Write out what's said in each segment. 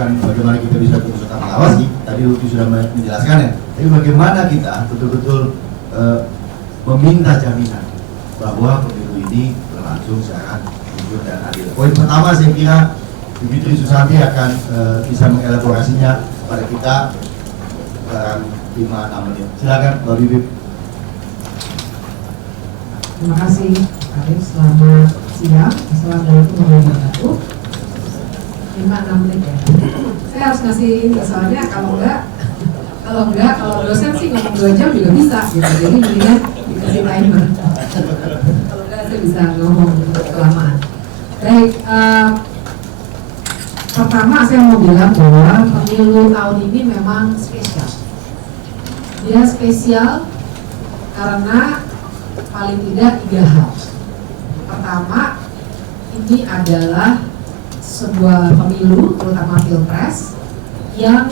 bukan bagaimana kita bisa terus mengawasi, tadi Lutfi sudah menjelaskan ya, tapi bagaimana kita betul-betul meminta jaminan bahwa pemilu ini berlangsung secara jujur dan adil. Poin pertama saya kira Ibu Tri Susanti akan bisa mengelaborasinya pada kita 5-6 menit. Silakan Mbak Bibip. Terima kasih Arif, selamat siang. Assalamualaikum warahmatullahi wabarakatuh. 5-6 menit ya. Saya harus ngasih ini soalnya kalau dosen sih ngomong 2 jam juga bisa gitu. Jadi mendingan dikasih timer. Kalau enggak saya bisa ngomong kelamaan. Baik, pertama saya mau bilang bahwa pemilu tahun ini memang spesial. Dia spesial karena paling tidak 3 hal. Pertama, ini adalah sebuah pemilu, terutama pilpres, yang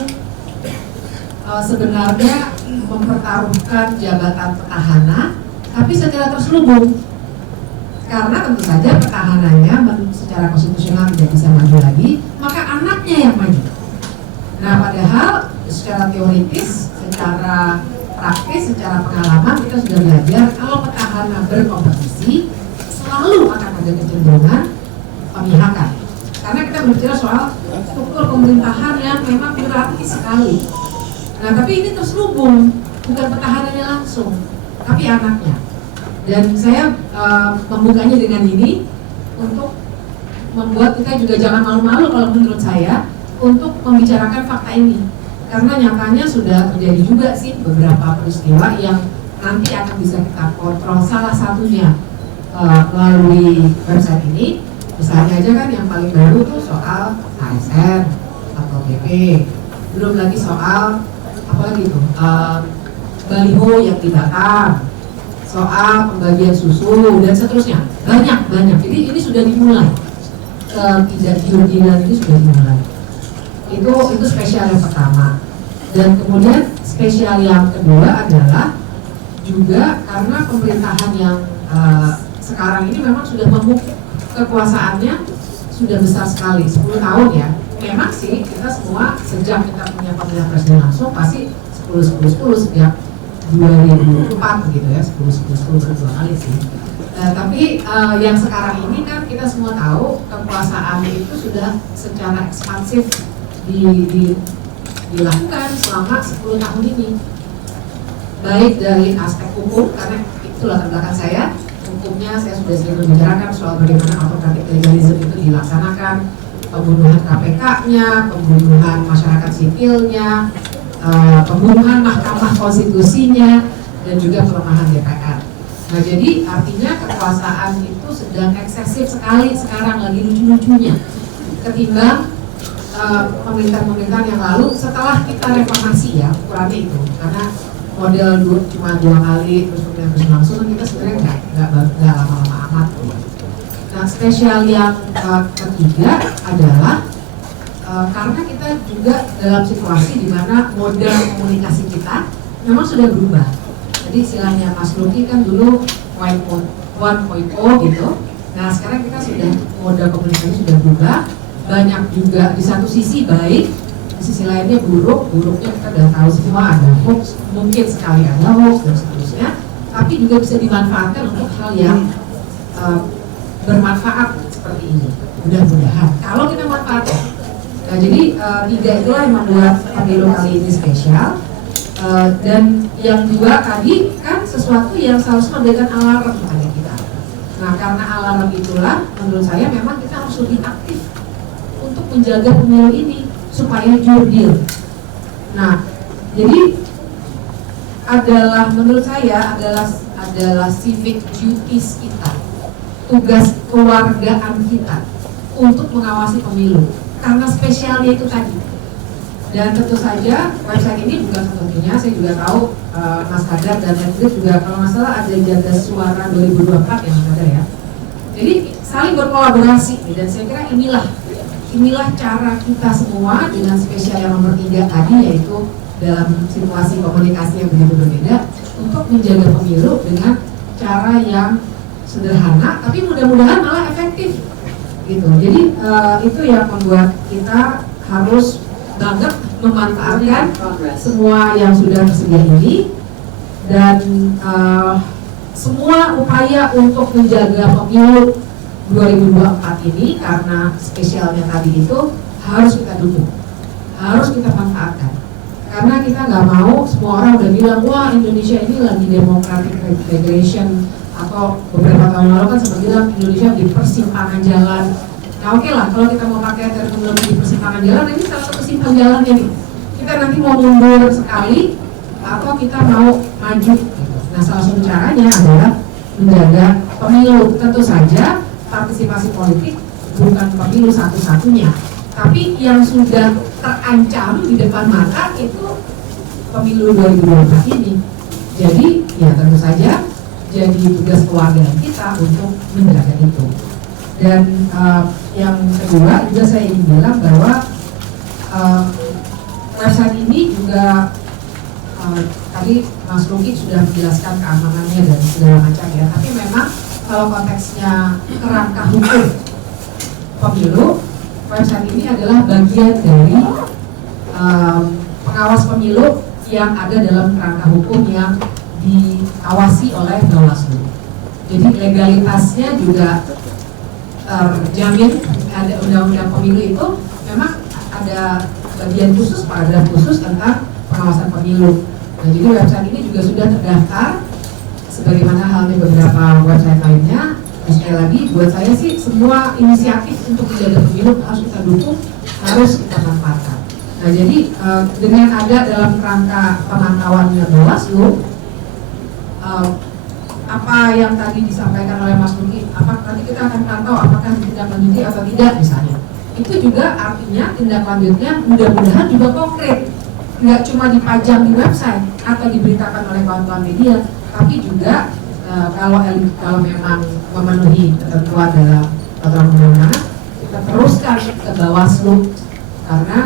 sebenarnya mempertaruhkan jabatan petahana, tapi secara terselubung. Karena tentu saja petahananya secara konstitusional tidak bisa maju lagi, maka anaknya yang maju. Nah, padahal secara teoritis, secara praktis, secara pengalaman kita sudah belajar kalau petahana berkompetisi selalu akan ada kecenderungan pemihakan. Karena kita berbicara soal struktur pemerintahan yang memang hierarkis sekali. Nah, tapi ini terselubung, bukan petahananya langsung, tapi anaknya. Dan saya membukanya dengan ini untuk membuat kita juga jangan malu-malu kalau menurut saya untuk membicarakan fakta ini. Karena nyatanya sudah terjadi juga sih beberapa peristiwa yang nanti akan bisa kita kontrol, salah satunya melalui website ini. Misalnya aja kan yang paling baru tuh soal ASN atau BP, belum lagi soal apa lagi tuh baliho yang dibakar, soal pembagian susu dan seterusnya, banyak. Jadi ini sudah dimulai, tidak jurdil ini sudah dimulai. Itu spesial yang pertama. Dan kemudian spesial yang kedua adalah juga karena pemerintahan yang sekarang ini memang sudah membuktikan kekuasaannya sudah besar sekali, 10 tahun ya. Memang sih kita semua sejak kita punya pemilihan presiden langsung pasti 10 sejak 2004 begitu ya, 10 berdua kali sih. Tapi yang sekarang ini kan kita semua tahu kekuasaannya itu sudah secara ekspansif dilakukan selama 10 tahun ini. Baik dari aspek hukum, karena itu latar belakang saya, hukumnya saya sudah sering membicarakan soal bagaimana autokratik legalisme itu dilaksanakan, pembunuhan KPK-nya, pembunuhan masyarakat sipilnya, pembunuhan Mahkamah Konstitusinya, dan juga pelemahan DPR. Nah, jadi artinya kekuasaan itu sedang eksesif sekali sekarang, lagi lucu-lucunya ketimbang pemerintahan-pemerintahan yang lalu setelah kita reformasi ya, ukurannya itu. Karena model cuma 2 kali terus kemudian berlangsung, kita sebenarnya nggak lama-lama amat. Nah, spesial yang ketiga adalah karena kita juga dalam situasi di mana model komunikasi kita memang sudah berubah. Jadi istilahnya Mas Luki kan dulu 1.0 gitu. Nah, sekarang kita sudah model komunikasi sudah berubah. Banyak juga di satu sisi baik, di sisi lainnya buruknya kita sudah tahu semua, ada hoax, mungkin sekali ada hoax dan seterusnya, tapi juga bisa dimanfaatkan untuk hal yang bermanfaat seperti ini, mudah-mudahan kalau kita manfaatkan. Nah, jadi 3 itulah yang membuat pemilu kali ini spesial. Dan yang 2 tadi kan sesuatu yang seharusnya memberikan alarm kepada kita. Nah, karena alarm itulah menurut saya memang kita harus lebih aktif untuk menjaga pemilu ini supaya jurdil. Nah, jadi menurut saya adalah civic duties kita, tugas kewargaan kita untuk mengawasi pemilu karena spesialnya itu tadi. Dan tentu saja website ini bukan satu-satunya, saya juga tahu Mas Hadar dan Netflix juga kalau nggak salah ada Jaga Suara 2024 yang ada ya. Jadi saling berkolaborasi dan saya kira inilah cara kita semua dengan spesial yang nomor 3 tadi, yaitu dalam situasi komunikasi yang begitu berbeda untuk menjaga pemilu dengan cara yang sederhana tapi mudah-mudahan malah efektif gitu. Jadi itu yang membuat kita harus banget memanfaatkan semua yang sudah tersedia ini, dan semua upaya untuk menjaga pemilu 2024 ini, karena spesialnya tadi itu harus kita dukung, harus kita manfaatkan. Karena kita nggak mau semua orang udah bilang, wah Indonesia ini lagi democratic regression, atau beberapa tahun lalu kan sempat bilang Indonesia di persimpangan jalan. Nah oke lah, kalau kita mau pakai terminologi persimpangan jalan, ini salah satu simpang jalannya nih. Kita nanti mau mundur sekali, atau kita mau maju. Nah salah satu caranya adalah menjaga pemilu. Tentu saja partisipasi politik bukan pemilu satu-satunya, tapi yang sudah terancam di depan mata itu pemilu 2024 ini. Jadi ya tentu saja jadi tugas keluarga kita untuk menjaga itu. Dan yang kedua juga saya ingin bilang bahwa website ini juga tadi Mas Luki sudah menjelaskan keamanannya dan segala macam ya. Tapi memang kalau konteksnya kerangka hukum pemilu, website ini adalah bagian dari pengawas pemilu yang ada dalam kerangka hukum yang diawasi oleh Bawaslu. Jadi legalitasnya juga terjamin. Ada undang-undang pemilu itu memang ada bagian khusus, paragraf khusus tentang pengawasan pemilu. Nah, jadi website ini juga sudah terdaftar sebagaimana halnya beberapa website lainnya. Sekali lagi, buat saya sih semua inisiatif untuk menjaga pemilu harus kita dukung, harus kita manfaatkan. Nah, jadi dengan ada dalam kerangka pemantauannya Bawaslu, apa yang tadi disampaikan oleh Mas Luki, nanti kita akan pantau apakah ditindaklanjuti atau tidak misalnya. Itu juga artinya tindak lanjutnya mudah-mudahan juga konkret, nggak cuma dipajang di website atau diberitakan oleh kawan-kawan media, tapi juga kalau memang memenuhi ketentuan dalam peraturan undang-undangan, kita teruskan ke Bawaslu, karena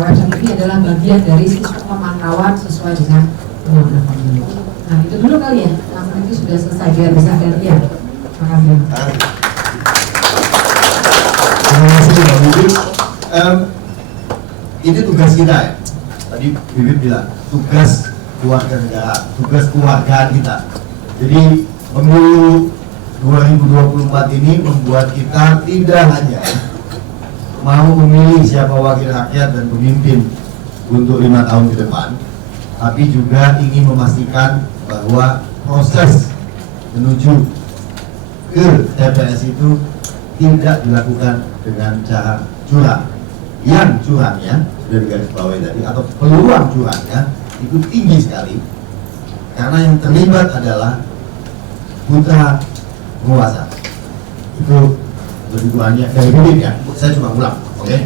website ini adalah bagian dari sistem pemantauan sesuai dengan undang-undang pemilu. Nah itu dulu kali ya, itu sudah selesai biar bisa gantian. Terima kasih. Terima kasih Mbak Bibi. Ini tugas kita ya. Tadi Bibi bilang tugas keluarga negara, tugas keluargaan kita. Jadi pemilu 2024 ini membuat kita tidak hanya mau memilih siapa wakil rakyat dan pemimpin untuk 5 tahun ke depan, tapi juga ingin memastikan bahwa proses menuju ke TPS itu tidak dilakukan dengan cara curang. Yang curangnya sudah digarisbawahi tadi, atau peluang curangnya itu tinggi sekali, karena yang terlibat adalah putra penguasa. Itu lebih kurangnya dari Bibit ya, saya cuma ulang, oke?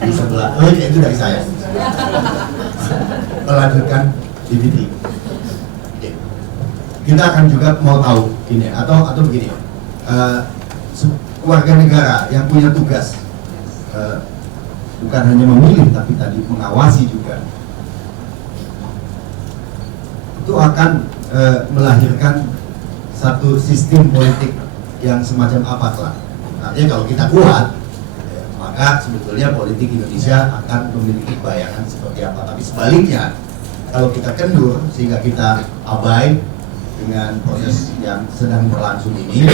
Di sebelah, itu dari saya. Melanjutkan Bibit. Kita akan juga mau tahu ini atau begini, warga negara yang punya tugas bukan hanya memilih tapi tadi mengawasi juga, itu akan melahirkan satu sistem politik yang semacam apa lah. Artinya kalau kita kuat, maka sebetulnya politik Indonesia akan memiliki bayangan seperti apa. Tapi sebaliknya, kalau kita kendur sehingga kita abai dengan proses yang sedang berlangsung ini,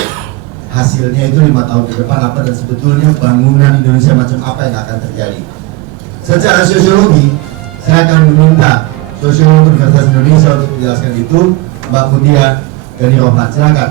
hasilnya itu 5 tahun ke depan apa, dan sebetulnya bangunan Indonesia macam apa yang akan terjadi. Secara sosiologi, saya akan meminta sosiolog Universitas Indonesia untuk menjelaskan itu, Mbak Mutia Gani Rohman, silakan.